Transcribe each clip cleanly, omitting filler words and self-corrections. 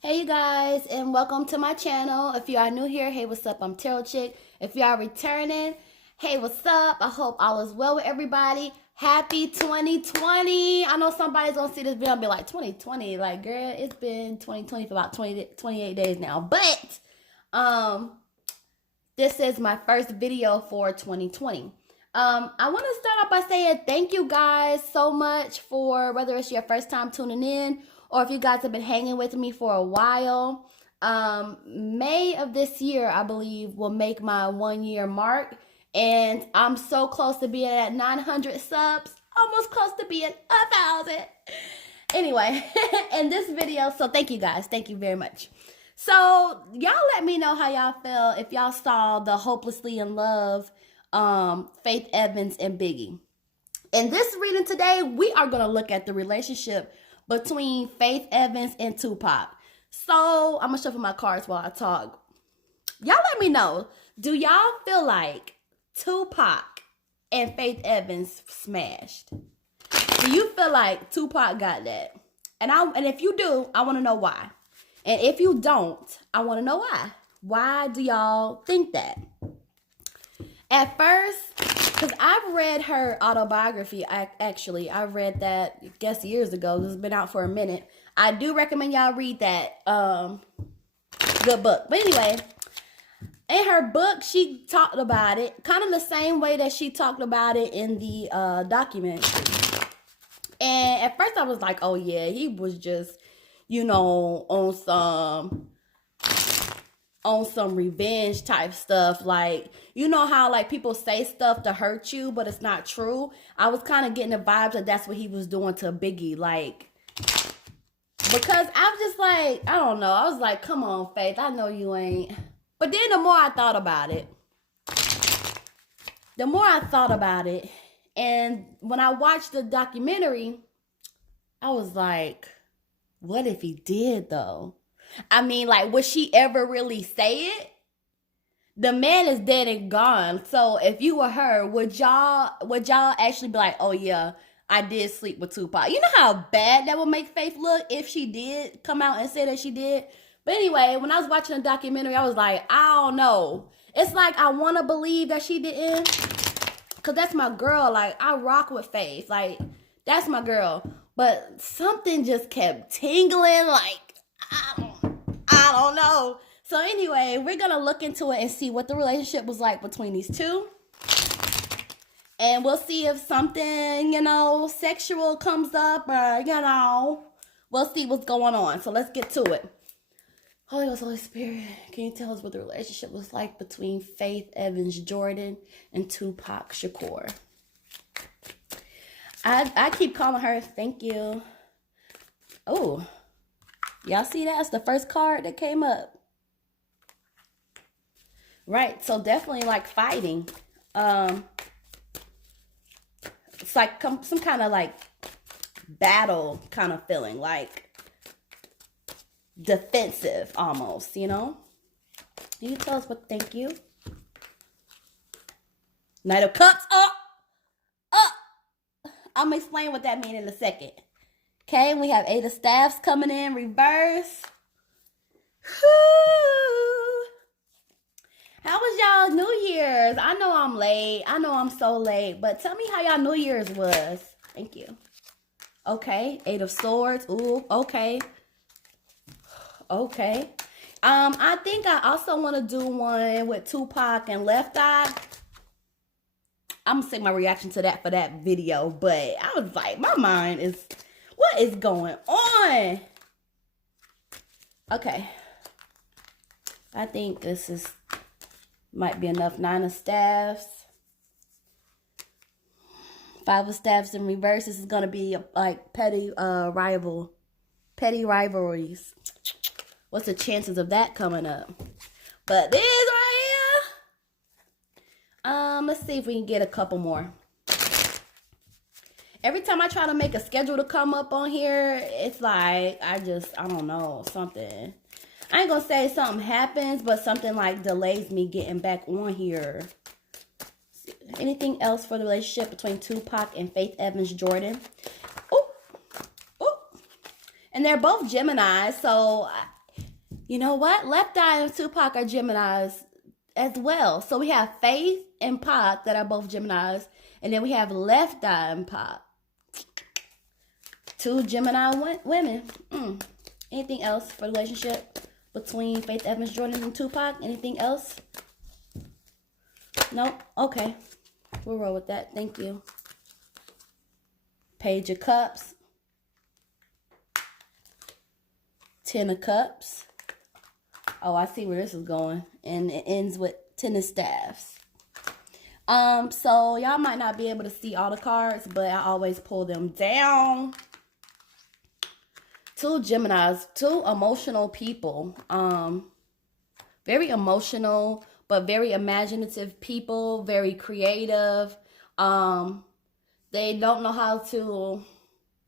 Hey you guys, and welcome to my channel. If you are new here, hey, what's up? I'm Imtarotchick. If you are returning, hey, what's up? I hope all is well with everybody. Happy 2020. I know somebody's gonna see this video and be like, 2020, like, girl, it's been 2020 for about 28 days now. But this is my first video for 2020. I want to start off by saying thank you guys so much for whether it's your first time tuning in or if you guys have been hanging with me for a while. May of this year, I believe, will make my 1 year mark. And I'm so close to being at 900 subs, almost close to being 1,000. Anyway, in this video, so thank you guys. Thank you very much. So y'all let me know how y'all feel if y'all saw the Hopelessly in Love, Faith Evans and Biggie. In this reading today, we are going to look at the relationship between Faith Evans and Tupac. So I'm going to shuffle my cards while I talk. Y'all let me know, do y'all feel like Tupac and Faith Evans smashed? Do you feel like Tupac got that? And if you do, I want to know why. And if you don't, I want to know why. Why do y'all think that? At first, because I've read her autobiography, actually. I read that, I guess, years ago. It's been out for a minute. I do recommend y'all read that good book. But anyway, in her book, she talked about it kind of the same way that she talked about it in the documentary. And at first I was like, oh yeah, he was just, you know, on some revenge type stuff. Like, you know how like people say stuff to hurt you, but it's not true. I was kind of getting the vibes that that's what he was doing to Biggie. Like, because I was just like, I don't know. I was like, come on, Faith. I know you ain't. But then the more I thought about it, and when I watched the documentary, I was like, what if he did though? I mean, like, would she ever really say it? The man is dead and gone. So if you were her, would y'all actually be like, oh yeah, I did sleep with Tupac? You know how bad that would make Faith look if she did come out and say that she did? But anyway, when I was watching the documentary, I was like, I don't know. It's like I want to believe that she didn't, because that's my girl. Like, I rock with Faith. Like, that's my girl. But something just kept tingling. Like, I don't know. So anyway, we're going to look into it and see what the relationship was like between these two. And we'll see if something, you know, sexual comes up, or, you know, we'll see what's going on. So let's get to it. Holy Ghost, Holy Spirit, can you tell us what the relationship was like between Faith Evans Jordan and Tupac Shakur? I keep calling her, thank you. Oh, y'all see that? That's the first card that came up. Right, so definitely like fighting. It's like some kind of like battle kind of feeling, like defensive almost, you know? Can you tell us what, thank you? Knight of Cups, up. I'm going to explain what that means in a second. Okay, we have Eight of Staffs coming in reverse. Whew. How was y'all New Year's? I know I'm late. I know I'm so late. But tell me how y'all New Year's was. Thank you. Okay, Eight of Swords. Ooh, okay. Okay. I think I also want to do one with Tupac and Left Eye. I'm gonna say my reaction to that for that video, but I was like, my mind is, what is going on? Okay. I think this is, might be enough. Nine of Staffs. Five of Staffs in reverse. This is gonna be like petty rivalries. What's the chances of that coming up? But this right here. Let's see if we can get a couple more. Every time I try to make a schedule to come up on here, it's like, I don't know, something. I ain't gonna say something happens, but something like delays me getting back on here. Anything else for the relationship between Tupac and Faith Evans Jordan? Oh, oh. And they're both Geminis, so You know what? Left Eye and Tupac are Geminis as well. So we have Faith and Pac that are both Geminis. And then we have Left Eye and Pac. Two Gemini women. Anything else for the relationship between Faith Evans Jordan and Tupac? Anything else? Nope. Okay. We'll roll with that. Thank you. Page of Cups. 10 of Cups. Oh, I see where this is going. And it ends with 10 of Staffs. So y'all might not be able to see all the cards, but I always pull them down. Two Geminis, two emotional people. Very emotional, but very imaginative people, very creative. They don't know how to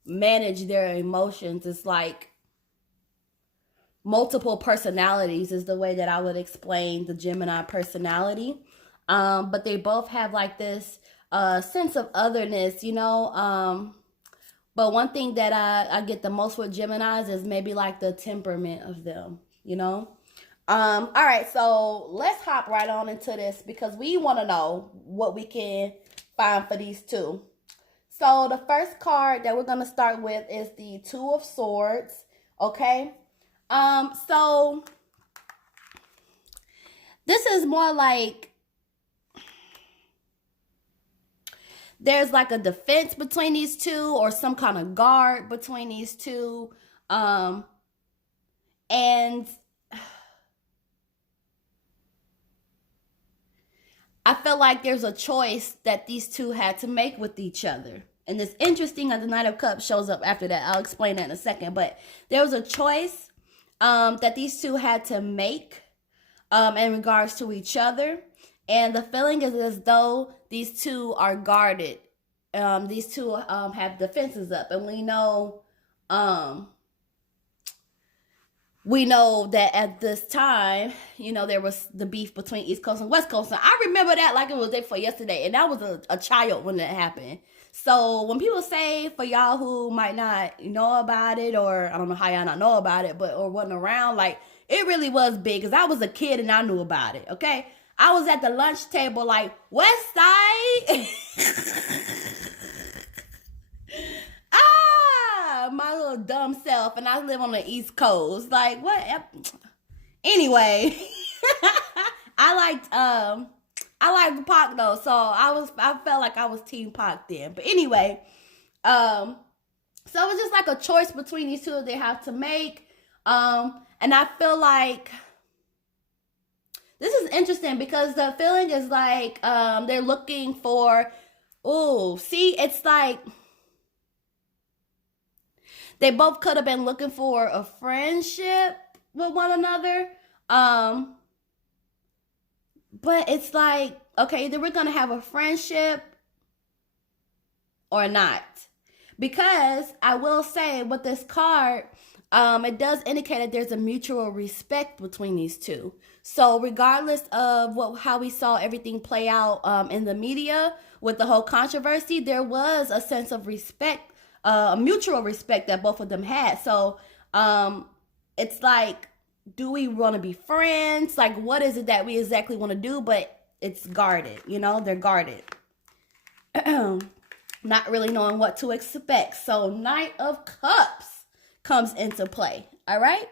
manage their emotions. It's like multiple personalities is the way that I would explain the Gemini personality. But they both have like this sense of otherness, you know. But one thing that I get the most with Geminis is maybe like the temperament of them, you know. All right, so let's hop right on into this because we want to know what we can find for these two. So the first card that we're going to start with is the Two of Swords, okay? So this is more like there's like a defense between these two or some kind of guard between these two. And I feel like there's a choice that these two had to make with each other. And it's interesting that the Knight of Cups shows up after that. I'll explain that in a second. But there was a choice that these two had to make in regards to each other. And the feeling is as though these two are guarded. These two have defenses up. And we know that at this time, you know, there was the beef between East Coast and West Coast. And I remember that like it was day before yesterday. And I was a child when that happened. So when people say, for y'all who might not know about it, or I don't know how y'all not know about it, but or wasn't around, like it really was big because I was a kid and I knew about it, okay? I was at the lunch table like, West Side? My little dumb self, and I live on the East Coast. Like, what? Anyway, I liked Pac though, so I felt like I was Team Pac then. But anyway, so it was just like a choice between these two that they have to make. And I feel like this is interesting because the feeling is like they're looking for, it's like they both could have been looking for a friendship with one another. But it's like, okay, either we're going to have a friendship or not. Because I will say with this card, it does indicate that there's a mutual respect between these two. So regardless of how we saw everything play out in the media with the whole controversy, there was a sense of respect, a mutual respect that both of them had. So it's like, do we want to be friends? Like, what is it that we exactly want to do? But it's guarded, you know, they're guarded. Not really knowing what to expect. So Knight of Cups comes into play, all right?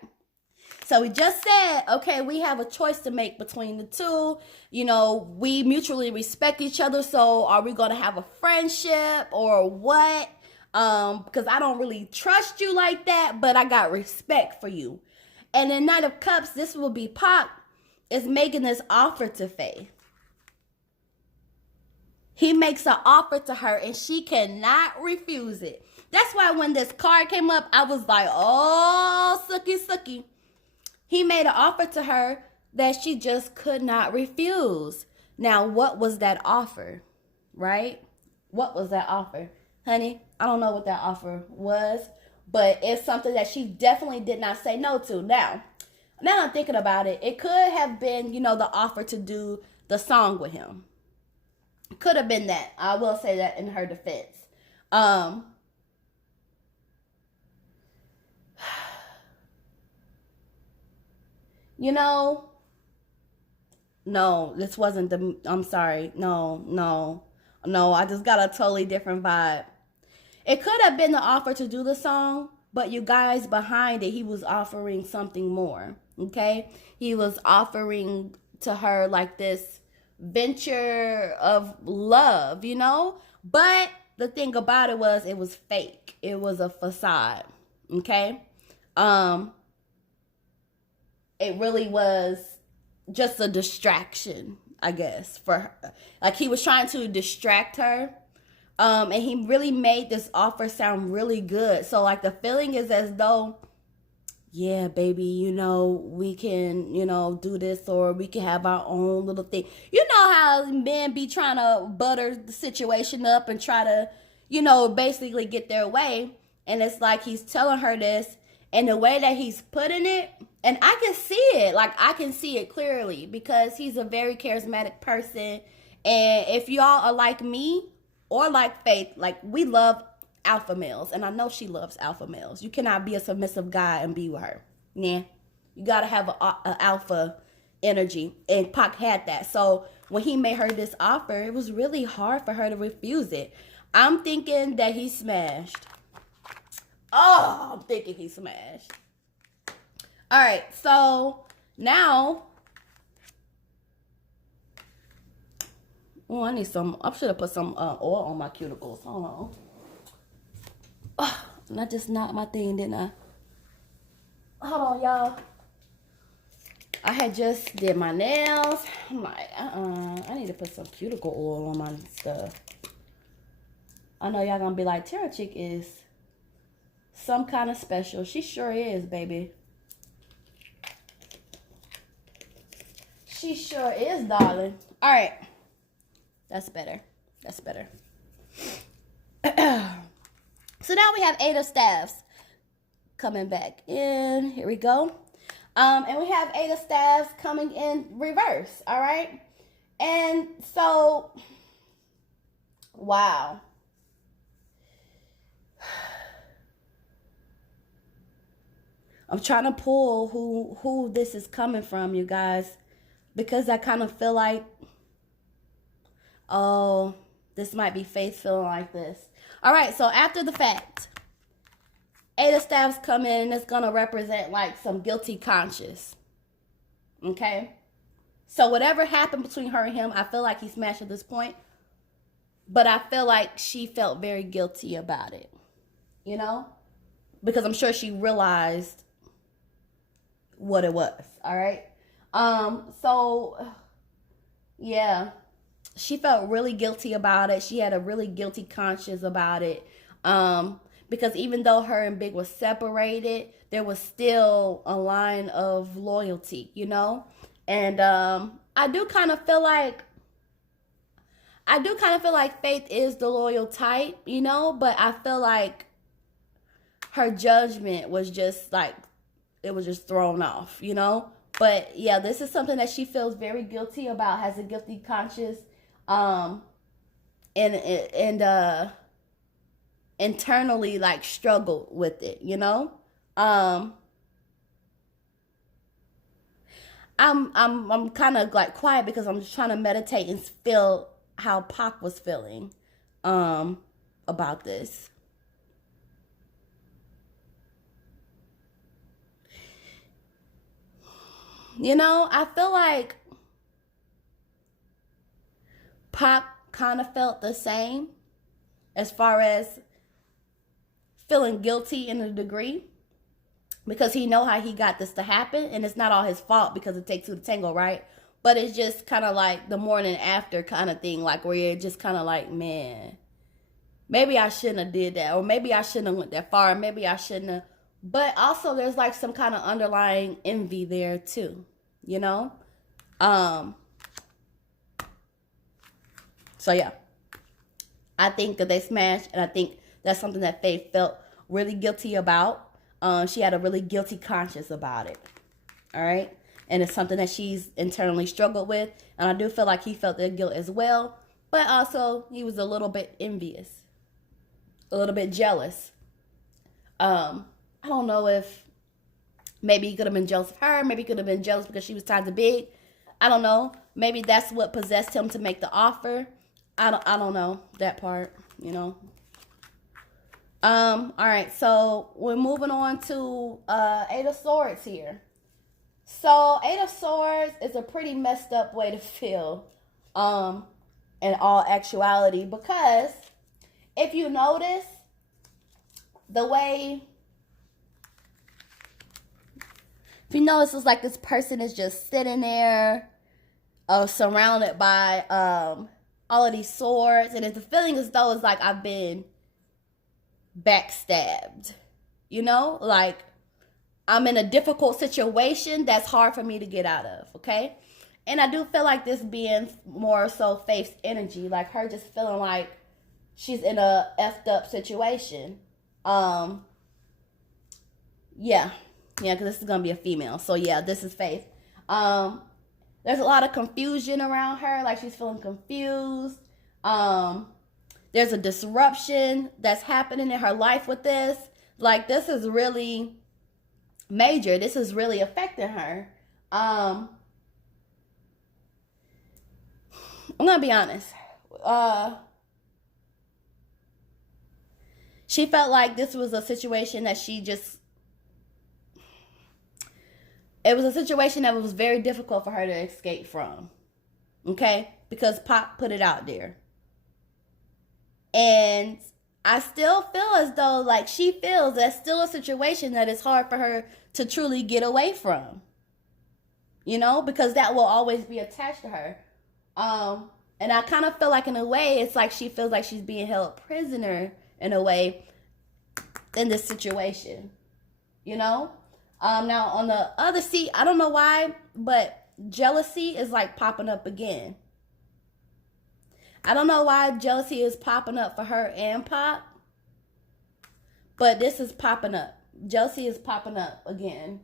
So we just said, okay, we have a choice to make between the two. You know, we mutually respect each other. So are we going to have a friendship or what? Because I don't really trust you like that, but I got respect for you. And in Knight of Cups, this will be Pac is making this offer to Faith. He makes an offer to her and she cannot refuse it. That's why when this card came up, I was like, oh, sucky, sucky. He made an offer to her that she just could not refuse. Now, what was that offer, right? What was that offer? Honey, I don't know what that offer was, but it's something that she definitely did not say no to. Now I'm thinking about it. It could have been, you know, the offer to do the song with him. Could have been that. I will say that in her defense. you know, no, this wasn't the, I'm sorry. No, I just got a totally different vibe. It could have been the offer to do the song, but you guys behind it, he was offering something more. Okay? He was offering to her like this venture of love, you know? But the thing about it was fake. It was a facade. Okay? It really was just a distraction, I guess, for her. Like he was trying to distract her. And he really made this offer sound really good. So like the feeling is as though, yeah, baby, you know, we can, you know, do this, or we can have our own little thing. You know how men be trying to butter the situation up and try to, you know, basically get their way. And it's like he's telling her this, and the way that he's putting it, and I can see it, like I can see it clearly, because he's a very charismatic person. And if y'all are like me or like Faith, like we love alpha males, and I know she loves alpha males. You cannot be a submissive guy and be with her. Yeah, you gotta have a alpha energy, and Pac had that. So when he made her this offer, it was really hard for her to refuse it. I'm thinking that he smashed. Oh, I'm thinking he smashed. All right, so now, oh, I need some. I should have put some oil on my cuticles. Hold on. Oh, and I just knocked my thing, didn't I? Hold on, y'all. I had just did my nails. I'm like, I need to put some cuticle oil on my stuff. I know y'all gonna be like, Imtarotchick is some kind of special. She sure is, baby. She sure is, darling. All right. That's better. That's better. So now we have 8 of Staffs coming back in. Here we go. And we have 8 of Staffs coming in reverse. All right. And so, wow. I'm trying to pull who this is coming from, you guys, because I kind of feel like, oh, this might be Faith feeling like this. All right, so after the fact, 8 of Staffs come in, and it's going to represent like some guilty conscience. Okay? So whatever happened between her and him, I feel like he smashed at this point. But I feel like she felt very guilty about it. You know? Because I'm sure she realized what it was. All right? So, yeah. She felt really guilty about it. She had a really guilty conscience about it. Because even though her and Big was separated, there was still a line of loyalty, you know? And I do kind of feel like Faith is the loyal type, you know? But I feel like her judgment was just like, it was just thrown off, you know? But yeah, this is something that she feels very guilty about, has a guilty conscience. And internally like struggled with it, you know. I'm kind of like quiet because I'm just trying to meditate and feel how Pac was feeling about this. You know, I feel like Pac kind of felt the same as far as feeling guilty in a degree, because he know how he got this to happen, and it's not all his fault because it takes 2 to tango, right? But it's just kind of like the morning after kind of thing, like where you're just kind of like, man, maybe I shouldn't have did that, or maybe I shouldn't have went that far, maybe I shouldn't have. But also there's like some kind of underlying envy there too, you know? So yeah, I think that they smashed, and I think that's something that Faith felt really guilty about. She had a really guilty conscience about it. All right? And it's something that she's internally struggled with. And I do feel like he felt that guilt as well. But also, he was a little bit envious. A little bit jealous. I don't know if Maybe he could have been jealous of her. Maybe he could have been jealous because she was tied to big. I don't know. Maybe that's what possessed him to make the offer. I don't know that part, you know. All right, so we're moving on to Eight of Swords here. So Eight of Swords is a pretty messed up way to feel, in all actuality, because if you notice the way, if you notice, it's like this person is just sitting there, surrounded by all of these swords, and it's the feeling as though it's like I've been backstabbed, you know, like I'm in a difficult situation that's hard for me to get out of, okay? And I do feel like this being more so Faith's energy, like her just feeling like she's in a effed up situation. Yeah, because this is gonna be a female, so yeah, this is Faith. There's a lot of confusion around her, like she's feeling confused. There's a disruption that's happening in her life with this. Like, this is really major. This is really affecting her. I'm gonna be honest. She felt like this was a situation that it was a situation that was very difficult for her to escape from. Okay? Because Pop put it out there. And I still feel as though, like, she feels that's still a situation that is hard for her to truly get away from. You know? Because that will always be attached to her. And I kind of feel like, in a way, it's like she feels like she's being held prisoner, in a way, in this situation. You know? Now, on the other seat, I don't know why, but jealousy is, like, popping up again. I don't know why jealousy is popping up for her and Pop, but this is popping up. Jealousy is popping up again.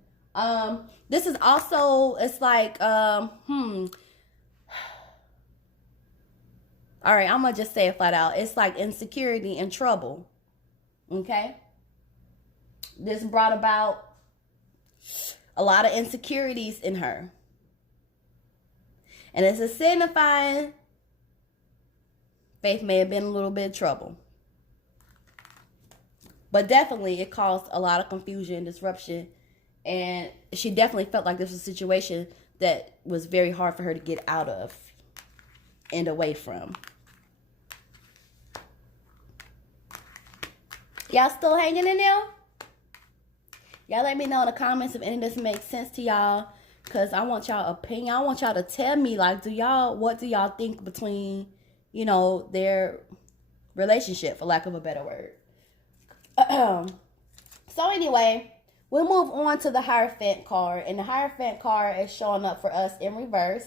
This is also, it's like, all right, I'm going to just say it flat out. It's like insecurity and trouble. Okay? This brought about a lot of insecurities in her. And it's a signifying Faith may have been in a little bit of trouble. But definitely it caused a lot of confusion and disruption. And she definitely felt like this was a situation that was very hard for her to get out of and away from. Y'all still hanging in there? Y'all let me know in the comments if any of this makes sense to y'all. Because I want y'all opinion. I want y'all to tell me, like, what do y'all think between, you know, their relationship, for lack of a better word. So anyway, we'll move on to the Hierophant card. And the Hierophant card is showing up for us in reverse.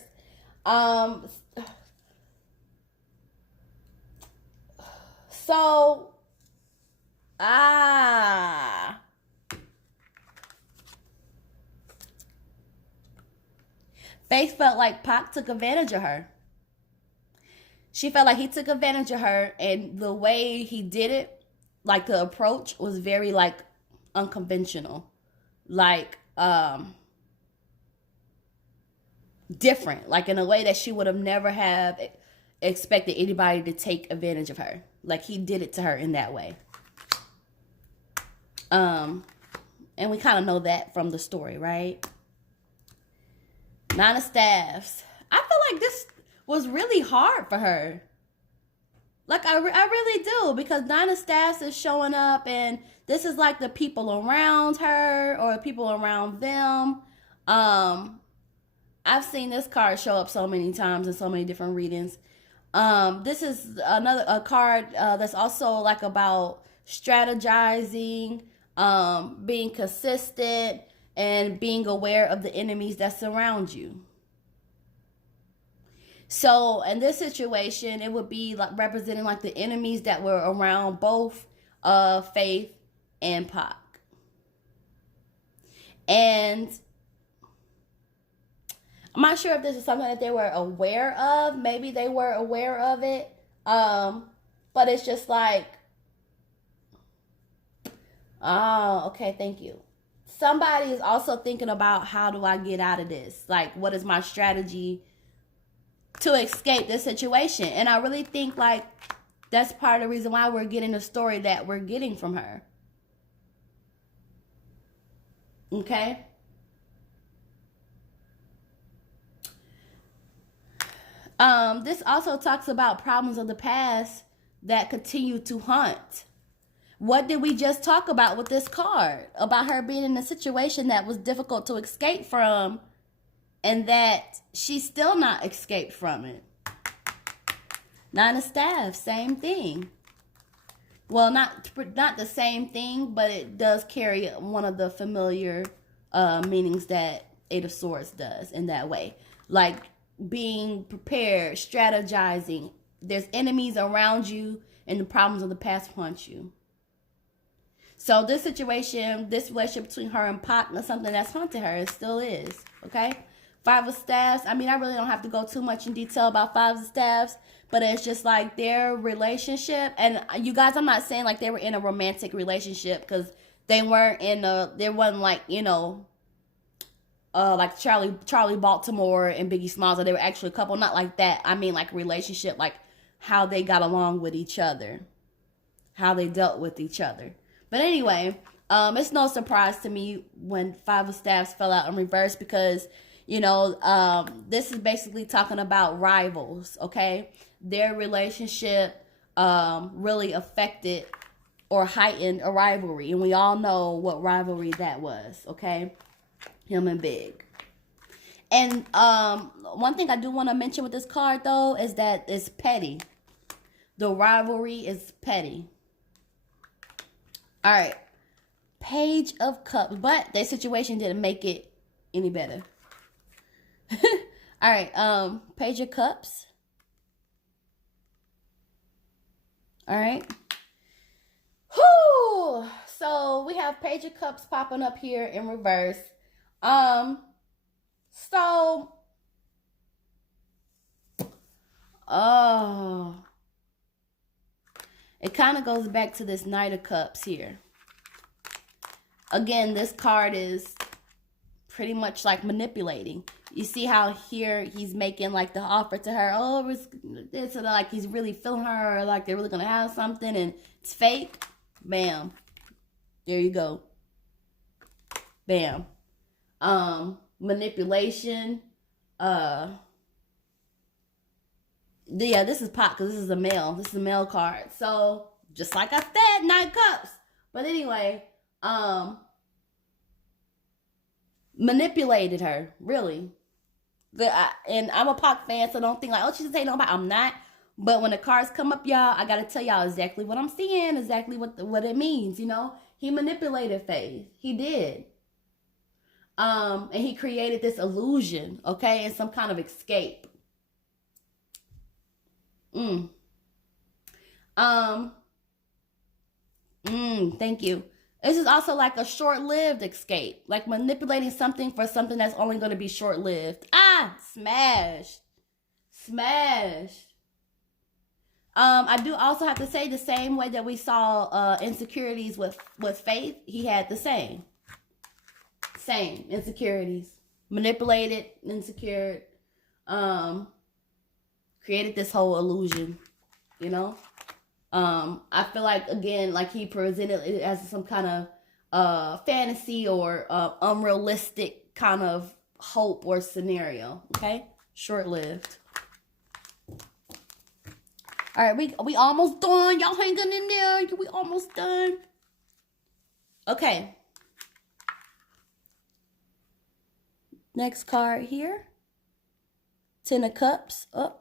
Faith felt like Pac took advantage of her. She felt like he took advantage of her, and the way he did it, like the approach, was very, like, unconventional. Like, different. Like, in a way that she would have never have expected anybody to take advantage of her. Like, he did it to her in that way. And we kind of know that from the story, right? Nine of Staffs. I feel like this was really hard for her. Like, I really do. Because Nine of Staffs is showing up, and this is like the people around her or people around them. I've seen this card show up so many times in so many different readings. This is a card that's also like about strategizing, being consistent, and being aware of the enemies that surround you. So in this situation, it would be like representing like the enemies that were around both Faith and Pac. And I'm not sure if this is something that they were aware of. Maybe they were aware of it. But it's just like, oh, okay, thank you. somebody is also thinking about, how do I get out of this? Like, what is my strategy to escape this situation? And I really think like that's part of the reason why we're getting the story that we're getting from her. Okay? This also talks about problems of the past that continue to haunt. What did we just talk about with this card? About her being in a situation that was difficult to escape from, and that she's still not escaped from it. Nine of Staffs, same thing. Well, not the same thing, but it does carry one of the familiar meanings that Eight of Swords does in that way. Like being prepared, strategizing. There's enemies around you, and the problems of the past haunt you. So this situation, this relationship between her and Pac is something that's haunted her. It still is. Okay? Five of Staffs. I mean, I really don't have to go too much in detail about Five of Staffs, but it's just like their relationship. And you guys, I'm not saying like they were in a romantic relationship, because they wasn't like, you know, like Charlie Baltimore and Biggie Smalls, or they were actually a couple. Not like that. I mean like relationship, like how they got along with each other, how they dealt with each other. But anyway, it's no surprise to me when Five of Staffs fell out in reverse, because, you know, this is basically talking about rivals, okay? Their relationship really affected or heightened a rivalry. And we all know what rivalry that was, okay? Him and Big. And one thing I do want to mention with this card, though, is that it's petty. The rivalry is petty. All right. Page of Cups. But their situation didn't make it any better. All right. Page of Cups. All right. Whew. So we have Page of Cups popping up here in reverse. So, it kind of goes back to this Knight of Cups here. Again, this card is pretty much like manipulating. You see how here he's making like the offer to her. Oh, it's like he's really feeling her, or like they're really going to have something, and it's fake. Bam. There you go. Bam. Manipulation. Yeah, this is Pac, because this is a male. This is a male card. So, just like I said, Nine Cups. But anyway, manipulated her, really. And I'm a Pac fan, so don't think like, oh, she's saying nobody. I'm not. But when the cards come up, y'all, I gotta tell y'all exactly what I'm seeing, exactly what it means, you know? He manipulated Faith. He did. And he created this illusion, okay, and some kind of escape. Thank you. This is also like a short-lived escape, like manipulating something for something that's only going to be short-lived. Smashed. I do also have to say, the same way that we saw insecurities with Faith, he had the same insecurities, manipulated, insecure, created this whole illusion, you know. I feel like, again, like he presented it as some kind of fantasy or unrealistic kind of hope or scenario. Okay, short-lived. All right, we almost done. Y'all hanging in there? We almost done. Okay. Next card here. Ten of Cups. Oh.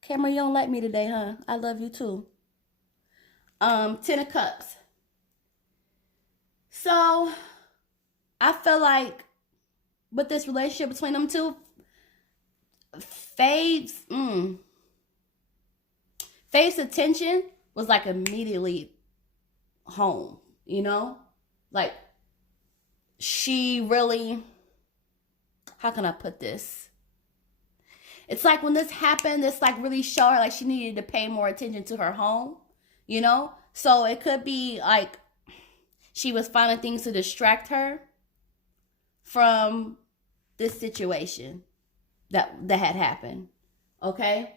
Camera, you don't like me today, huh? I love you too. Ten of Cups. So, I feel like with this relationship between them two, Faith's attention was like immediately home, you know? Like, she really, how can I put this? It's like when this happened, it's like really showed her like she needed to pay more attention to her home, you know? So it could be like, She was finding things to distract her from this situation that had happened. Okay?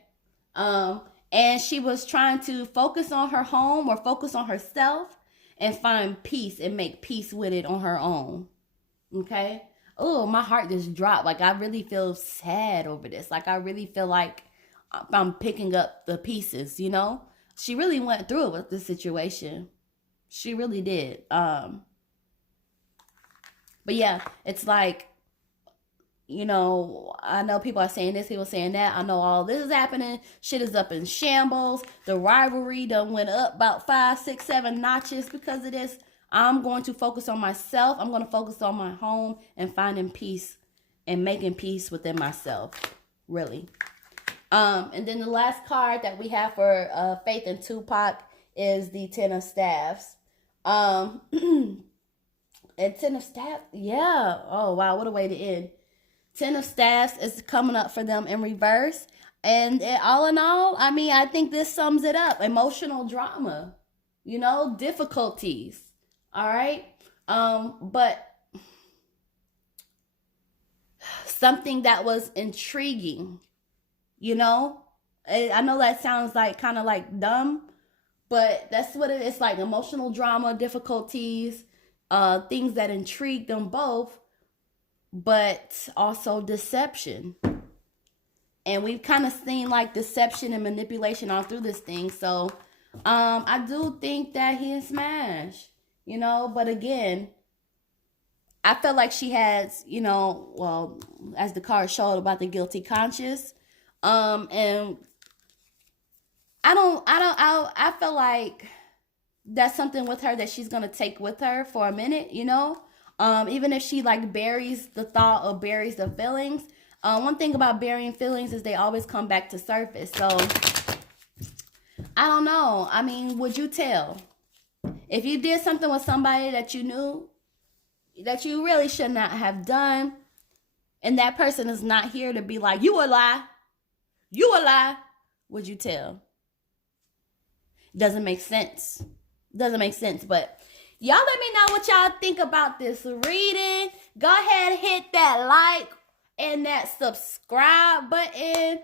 And she was trying to focus on her home or focus on herself and find peace and make peace with it on her own. Okay? Oh, my heart just dropped. Like, I really feel sad over this. Like, I really feel like I'm picking up the pieces, you know? She really went through it with the situation. She really did. But yeah, it's like, you know, I know people are saying this, people saying that. I know all this is happening. Shit is up in shambles. The rivalry done went up about 5, 6, 7 notches because of this. I'm going to focus on myself. I'm going to focus on my home and finding peace and making peace within myself. Really. And then the last card that we have for Faith and Tupac is the Ten of Staffs. And Ten of Staffs, yeah. Oh, wow, what a way to end. Ten of Staffs is coming up for them in reverse. And all in all, I mean, I think this sums it up. Emotional drama, you know, difficulties. All right. But something that was intriguing, you know, I know that sounds like kind of like dumb, but that's what it is. Like emotional drama, difficulties, things that intrigue them both, but also deception. And we've kind of seen like deception and manipulation all through this thing. So I do think that he is smashed, you know, but again, I felt like she has, you know, well, as the card showed about the guilty conscience. And I feel like that's something with her that she's going to take with her for a minute, you know, even if she like buries the thought or buries the feelings. One thing about burying feelings is they always come back to surface. So I don't know. I mean, would you tell if you did something with somebody that you knew that you really should not have done, and that person is not here to be like, you a lie, would you tell? Doesn't make sense. Doesn't make sense. But y'all let me know what y'all think about this reading. Go ahead and hit that like and that subscribe button.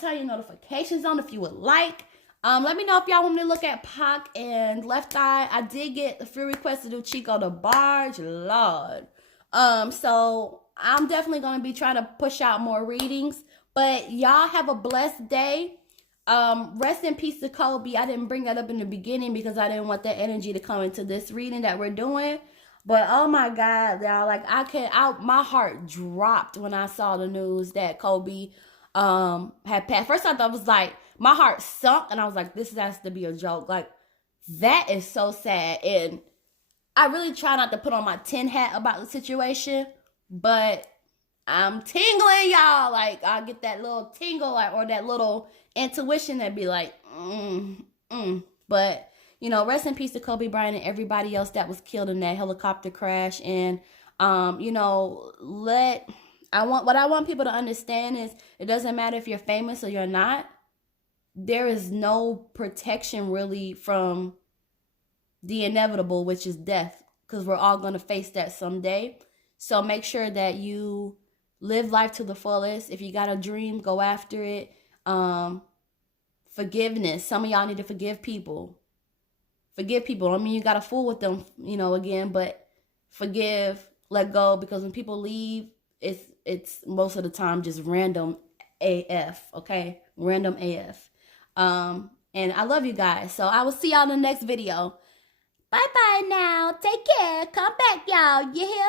Turn your notifications on if you would like. Let me know if y'all want me to look at Pac and Left Eye. I did get a few requests to do Chico the Barge. Lord. So I'm definitely going to be trying to push out more readings. But y'all have a blessed day. Rest in peace to Kobe. I didn't bring that up in the beginning because I didn't want that energy to come into this reading that we're doing. But oh my God, y'all, like my heart dropped when I saw the news that Kobe had passed. First I thought it was like, my heart sunk and I was like, this has to be a joke. Like, that is so sad. And I really try not to put on my tin hat about the situation, but I'm tingling, y'all. Like, I get that little tingle or that little intuition that be like, But, you know, rest in peace to Kobe Bryant and everybody else that was killed in that helicopter crash. And, you know, what I want people to understand is it doesn't matter if you're famous or you're not. There is no protection really from the inevitable, which is death, because we're all going to face that someday. So make sure that you live life to the fullest. If you got a dream, go after it. Forgiveness. Some of y'all need to forgive people. Forgive people. I mean, you got to fool with them, you know, again, but forgive, let go, because when people leave, it's most of the time just random AF, okay? Random AF. And I love you guys. So I will see y'all in the next video. Bye-bye now. Take care. Come back, y'all. You hear?